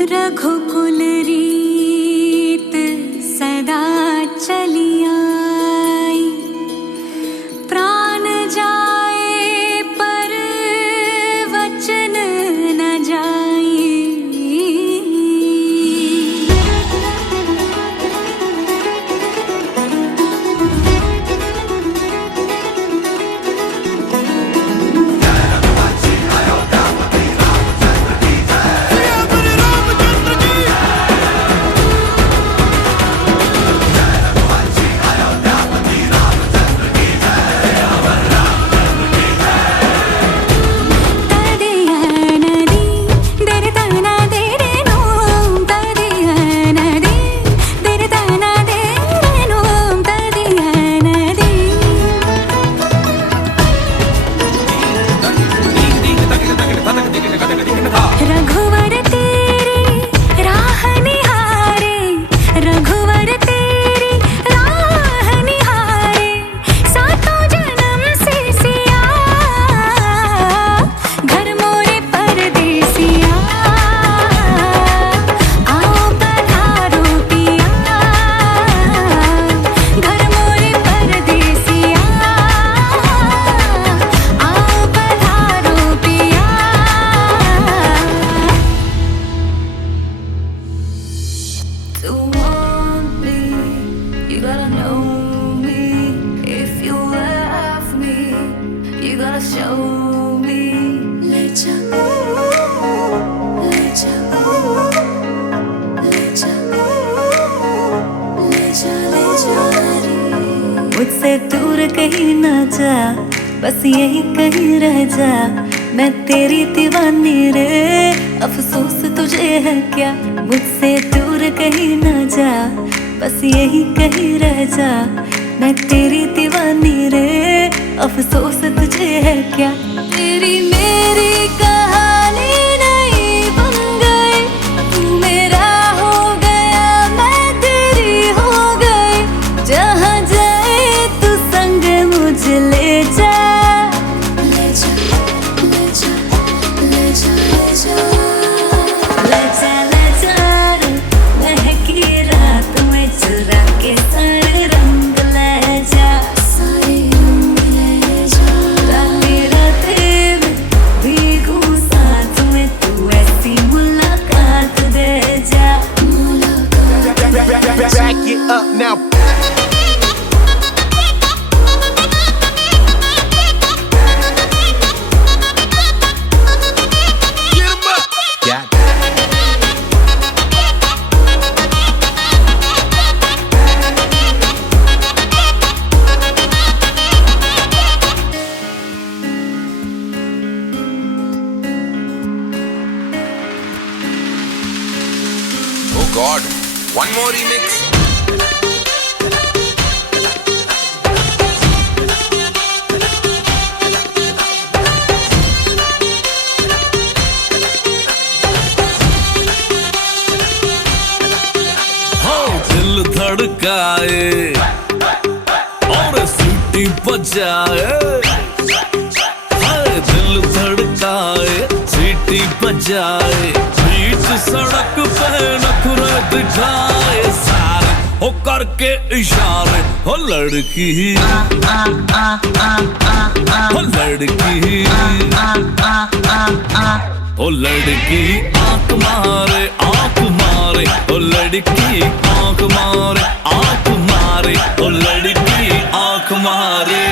रघुकुल रीत सदा चली आई, प्राण जाए पर वचन न जाई। To want me, you gotta know me. If you love me, you gotta show me. ले जा, ले जा, ले जा, ले जा, ले जा रे। मुझसे दूर कहीं ना जा, बस यही कहीं रह जा। मैं तेरी दीवानी रे, अफसोस तुझे है क्या। मुझसे दूर कहीं ना जा, बस यही कहीं रह जा। मैं तेरी दीवानी रे, अफसोस तुझे है क्या। तेरी मेरी कहानी नहीं बन गई, तू मेरा हो गया, मैं तेरी हो गई। जहाँ जाए तू संग मुझे ले जा। Back it up now. Get 'em up. Got it. Oh God, one more remix. दिल धड़काए और सीटी बजाए, दिल धड़काए सीटी बजाए। बीच सड़क पे नखरे दिखाए सारे, हो करके इशारे। हो लड़की, हो लड़की, ओ लड़की आंख मारे, आंख मारे। ओ लड़की आंख मारे, आंख मारे। ओ लड़की आंख मारे।